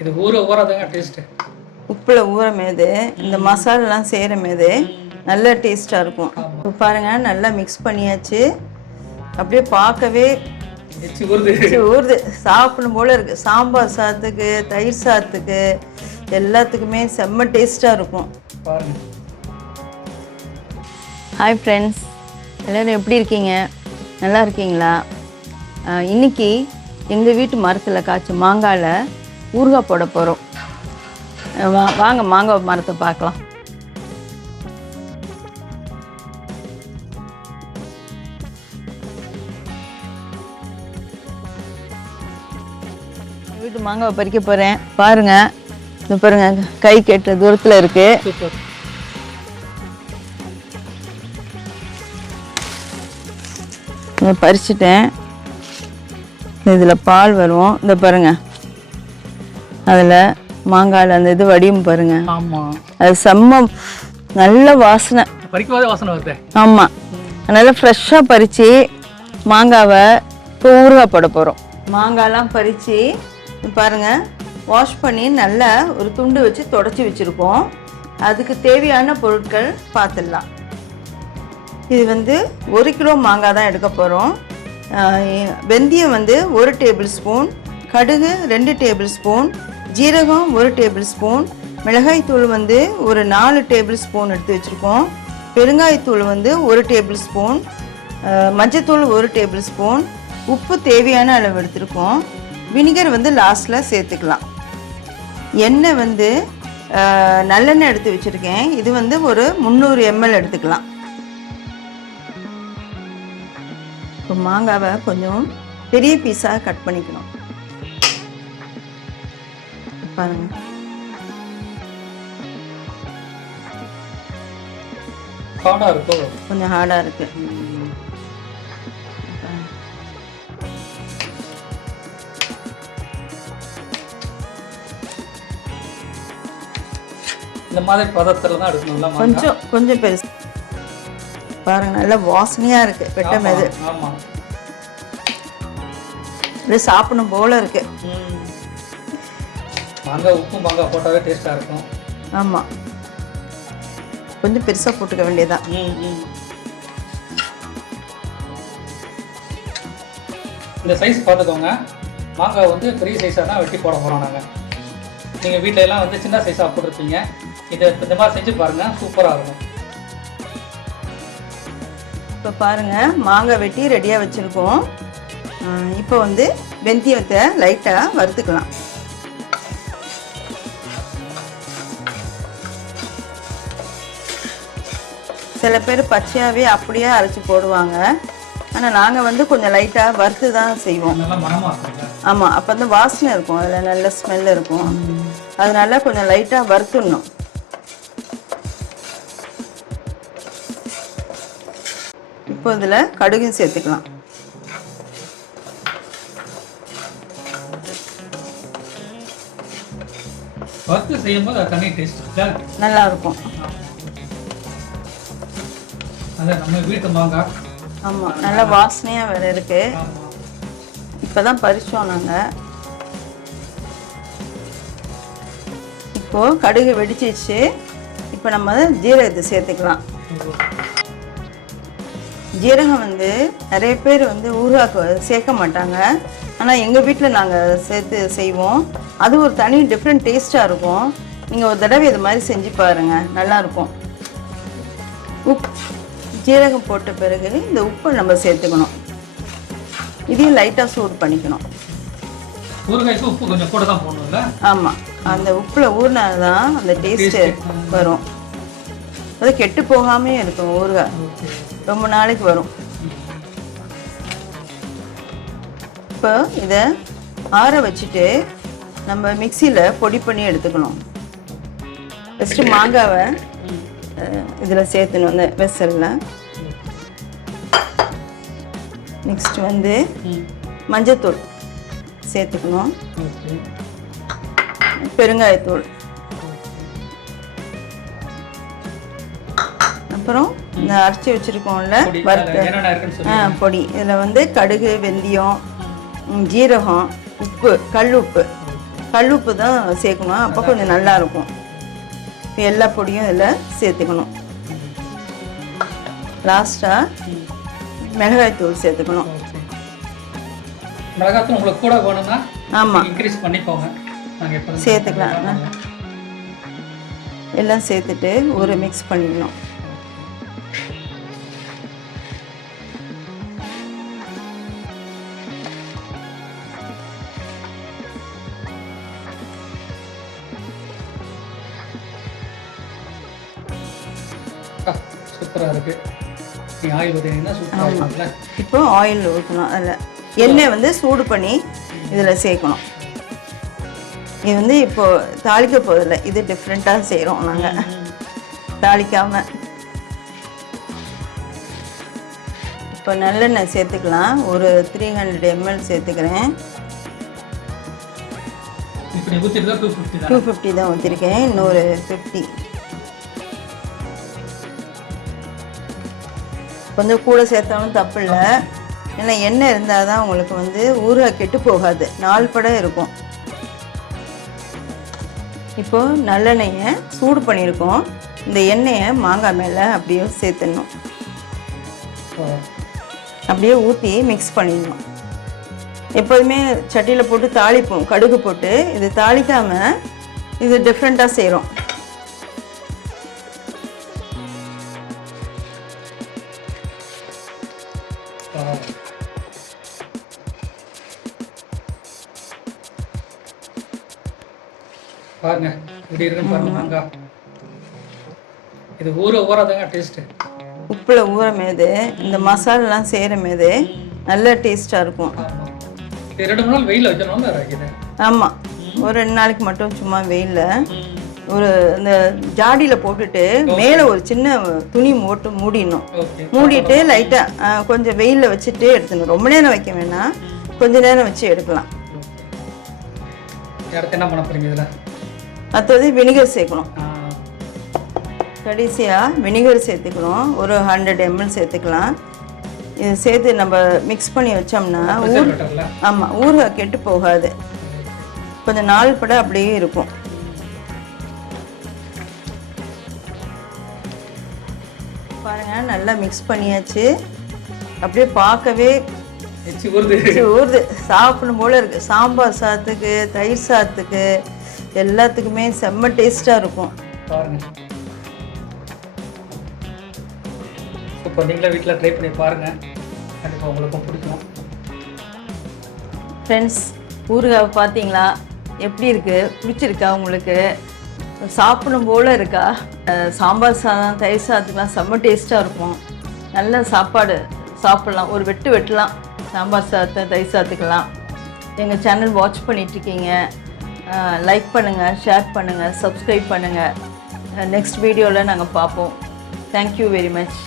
இது ஊறாதாங்க டேஸ்ட்டு. உப்பில் ஊறமேது இந்த மசாலாலாம் செய்கிறமேது நல்ல டேஸ்ட்டாக இருக்கும். இப்போ பாருங்கள், நல்லா மிக்ஸ் பண்ணியாச்சு. அப்படியே பார்க்கவே ஊறுது, சாப்பிடும் போல் இருக்குது. சாம்பார் சாதத்துக்கு, தயிர் சாதத்துக்கு, எல்லாத்துக்குமே செம்ம டேஸ்ட்டாக இருக்கும். பாருங்கள். ஹாய் ஃப்ரெண்ட்ஸ், எல்லோரும் எப்படி இருக்கீங்க? நல்லா இருக்கீங்களா? இன்றைக்கி எங்கள் வீட்டு மரத்தில் காய்ச்ச மாங்காயில் ஊறுகாய் போட போகிறோம். வாங்க மாங்காய் மரத்தை பார்க்கலாம். வீட்டு மாங்காவை பறிக்க போகிறேன். பாருங்கள், இது பாருங்கள், கை கெட்ட தூரத்தில் இருக்குது. பறிச்சுட்டேன். இதில் பால் வரும். இந்த பாருங்கள், அதில் மாங்காயில் அந்த இது வடியும் பாருங்கள். ஆமாம், அது செம்ம நல்ல வாசனை. பறிக்காத வாசனை வருது. ஆமாம், அதனால் ஃப்ரெஷ்ஷாக பறித்து மாங்காவை இப்போ ஊறுகாய் போட போகிறோம். மாங்காய்லாம் பறித்து பாருங்கள், வாஷ் பண்ணி நல்லா ஒரு துண்டு வச்சு தொடச்சி வச்சுருக்கோம். அதுக்கு தேவையான பொருட்கள் பார்த்துடலாம். இது வந்து 1 கிலோ மாங்காய் தான் எடுக்க போகிறோம். வெந்தயம் வந்து 1 டேபிள் ஸ்பூன், கடுகு 2 டேபிள் ஸ்பூன், ஜீரகம் 1 டேபிள் ஸ்பூன், மிளகாய்த்தூள் வந்து ஒரு 4 டேபிள் ஸ்பூன் எடுத்து வச்சுருக்கோம். பெருங்காயத்தூள் வந்து 1 டேபிள் ஸ்பூன், மஞ்சத்தூள் 1 டேபிள் ஸ்பூன், உப்பு தேவையான அளவு எடுத்துருக்கோம். வினிகர் வந்து லாஸ்ட்டில் சேர்த்துக்கலாம். எண்ணெய் வந்து நல்லெண்ணெய் எடுத்து வச்சுருக்கேன். இது வந்து ஒரு 300 ml எடுத்துக்கலாம். இப்போ மாங்காவை கொஞ்சம் பெரிய பீஸாக கட் பண்ணிக்கணும். பாருங்க, ஹார்டாக இருக்கும், கொஞ்சம் ஹார்டாக இருக்கு. இந்த மாதிரி பதத்தில் தான் எடுக்கணும்ல. கொஞ்சம் பெருசு பாருங்க, நல்ல வாசனையாக இருக்கு. வெட்டமேது இது சாப்பிடணும் போல இருக்கு. மாங்காய் உப்பு மாங்காய் போட்டாவே டேஸ்ட்டாக இருக்கும். ஆமாம், கொஞ்சம் பெருசாக போட்டுக்க வேண்டியதான். இந்த சைஸ் பார்த்துக்கோங்க. மாங்காய் வந்து பெரிய சைஸாக தான் வெட்டி போட போகிறோம் நாங்கள். நீங்கள் வீட்டில எல்லாம் வந்து சின்ன சைஸாக போட்டிருப்பீங்க. இதை இந்த மாதிரி செஞ்சு பாருங்கள், சூப்பராக இருக்கும். இப்போ பாருங்கள், மாங்காய் வெட்டி ரெடியாக வச்சுருக்கோம். இப்போ வந்து வெந்தயத்தை லைட்டாக வறுத்துக்கலாம். சில பேர் பச்சையாகவே அப்படியே அரைச்சி போடுவாங்க. ஆனால் நாங்கள் வந்து கொஞ்சம் லைட்டாக வறுத்து தான் செய்வோம். ஆமாம், அப்போ வந்து வாசனை இருக்கும், அதில் நல்ல ஸ்மெல் இருக்கும். அதனால கொஞ்சம் லைட்டாக வறுத்துடணும். இப்போ இதில் கடுகும் சேர்த்துக்கலாம். வறுத்து செய்யும்போது அது தனி டேஸ்ட் நல்லா இருக்கும். அதான் நம்ம வீட்டு மாங்காய். ஆமாம், நல்ல வாசனையாக வேறு இருக்குது. இப்போ தான் பறித்தோம் நாங்கள். இப்போது கடுகு வெடிச்சிச்சு. இப்போ நம்ம ஜீரகத்தை சேர்த்துக்கலாம். ஜீரகம் வந்து நிறைய பேர் வந்து ஊறுகாய்க்கு சேர்க்க மாட்டாங்க. ஆனால் எங்கள் வீட்டில் நாங்கள் சேர்த்து செய்வோம். அது ஒரு தனி டிஃப்ரெண்ட் டேஸ்ட்டாக இருக்கும். நீங்கள் ஒரு தடவை இது மாதிரி செஞ்சு பாருங்கள், நல்லாயிருக்கும். ஜீரகம் போட்ட பிறகு இந்த உப்பை நம்ம சேர்த்துக்கணும். இதையும் லைட்டாக சூடு பண்ணிக்கணும். ஊறுகாய்க்கு உப்பு கொஞ்சம் கூட தான் போடணும்ல? ஆமாம், அந்த உப்பில் ஊறினா தான் அந்த டேஸ்ட்டு வரும். அது கெட்டு போகாமே இருக்கும். ஊறுகாய் ரொம்ப நாளைக்கு வரும். இப்போ இதை ஆற வச்சுட்டு நம்ம மிக்சியில் பொடி பண்ணி எடுத்துக்கணும். ஃபஸ்ட்டு மாங்காவை இதில் சேர்த்துணும், அந்த வெசலில். நெக்ஸ்ட் வந்து மஞ்சத்தூள் சேர்த்துக்கணும், பெருங்காயத்தூள், அப்புறம் இந்த அரைச்சி வச்சுருக்கோம்ல வறுத்த பொடி. இதில் வந்து கடுகு, வெந்தயம், ஜீரகம், உப்பு, கல் உப்பு கல்லுப்பு தான் சேர்க்கணும், அப்போ கொஞ்சம் நல்லாயிருக்கும். இப்போ எல்லா பொடியும் இதில் சேர்த்துக்கணும். லாஸ்ட்டாக மிளகாய்த்தூள் சேர்த்துக்கணும். மிளகாத்தூள் உங்களுக்கு கூட வேணும்னா ஆமாம் இன்க்ரீஸ் பண்ணிக்கோங்க. சேர்த்துக்கலாம். எல்லாம் சேர்த்துட்டு ஒரு மிக்ஸ் பண்ணிடணும். சூப்பராக இருக்குது. நீங்கள் ஆயில் ஊற்றினீங்கன்னா சூப்பராக இருக்கும்ல. இப்போ ஆயில் ஊற்றணும். அதில் எண்ணெய் வந்து சூடு பண்ணி இதில் சேர்க்கணும். இது வந்து இப்போது தாளிக்க போதில்லை, இது டிஃப்ரெண்ட்டாக செய்கிறோம் நாங்கள். தாளிக்காமல் இப்போ நல்லெண்ணெய் சேர்த்துக்கலாம். ஒரு 300 ml சேர்த்துக்கிறேன். 250 தான் ஊற்றிருக்கேன். இன்னொரு 50. கொஞ்சம் கூட சேர்த்தாலும் தப்பு இல்லை, ஏன்னா எண்ணெய் இருந்தால் தான் உங்களுக்கு வந்து ஊறுகாய் கெட்டு போகாது, 4 படம் இருக்கும். இப்போது நல்லெண்ணெயை சூடு பண்ணியிருக்கோம். இந்த எண்ணெயை மாங்காய் மேலே அப்படியே சேர்த்துடணும். அப்படியே ஊற்றி மிக்ஸ் பண்ணிடணும். எப்போதுமே சட்டியில் போட்டு தாளிப்போம், கடுகு போட்டு. இது தாளிக்காமல் இது டிஃப்ரெண்ட்டாக செய்கிறோம். பாருங்க இப்படி இருக்குன்னு பாருங்க மாங்காய். இது ஊறாதாங்க டேஸ்ட்டு. உப்பில் ஊற மேது இந்த மசாலாலாம் செய்கிற மேது நல்ல டேஸ்ட்டாக இருக்கும். இது 2-3 நாள் வெயிலில் வச்சிடணும்ல இருக்குது. ஆமாம், ஒரு 2 நாளைக்கு மட்டும் சும்மா வெயிலில் ஒரு இந்த ஜாடியில் போட்டுட்டு மேலே ஒரு சின்ன துணி போட்டு மூடிடணும். மூடிட்டு லைட்டாக கொஞ்சம் வெயிலில் வச்சுட்டு எடுத்துடணும். ரொம்ப நேரம் வைக்க வேணாம், கொஞ்சம் நேரம் வச்சு எடுக்கலாம். அடுத்து என்ன பண்ண போறீங்க இதில்? அடுத்தது வினிகர் சேர்க்கணும். கடைசியாக வினிகர் சேர்த்துக்கணும். ஒரு 100 ml சேர்த்துக்கலாம். இது சேர்த்து நம்ம மிக்ஸ் பண்ணி வச்சோம்னா ஆமாம் ஊறுகாய் கெட்டு போகாது, கொஞ்சம் நாள் பட அப்படியே இருக்கும். பாருங்கள், நல்லா மிக்ஸ் பண்ணியாச்சு. அப்படியே பார்க்கவே ஊறுது, சாப்பிடும் போல இருக்குது. சாம்பார் சாதத்துக்கு, தயிர் சாதத்துக்கு, எல்லாத்துக்குமே செம்ம டேஸ்ட்டாக இருக்கும். பாருங்கள், இப்போ நீங்களே வீட்டில் ட்ரை பண்ணி பாருங்கள், கண்டிப்பாக உங்களுக்கும் பிடிக்கும். ஃப்ரெண்ட்ஸ், ஊறுகாய் பார்த்தீங்களா எப்படி இருக்குது? பிடிச்சிருக்கா உங்களுக்கு? சாப்பிடும் போல் இருக்கா? சாம்பார் சாதம், தயிர் சாதத்துக்குலாம் செம்ம டேஸ்ட்டாக இருக்கும். நல்ல சாப்பாடு சாப்பிட்லாம், ஒரு வெட்டு வெட்டலாம் சாம்பார் சாதத்தை, தயிர் சாதத்துக்கெல்லாம். எங்கள் சேனல் வாட்ச் பண்ணிகிட்ருக்கீங்க, லைக் பண்ணுங்கள், ஷேர் பண்ணுங்கள், சப்ஸ்கிரைப் பண்ணுங்கள். நெக்ஸ்ட் வீடியோவில் நாங்கள் பார்ப்போம். Thank you very much.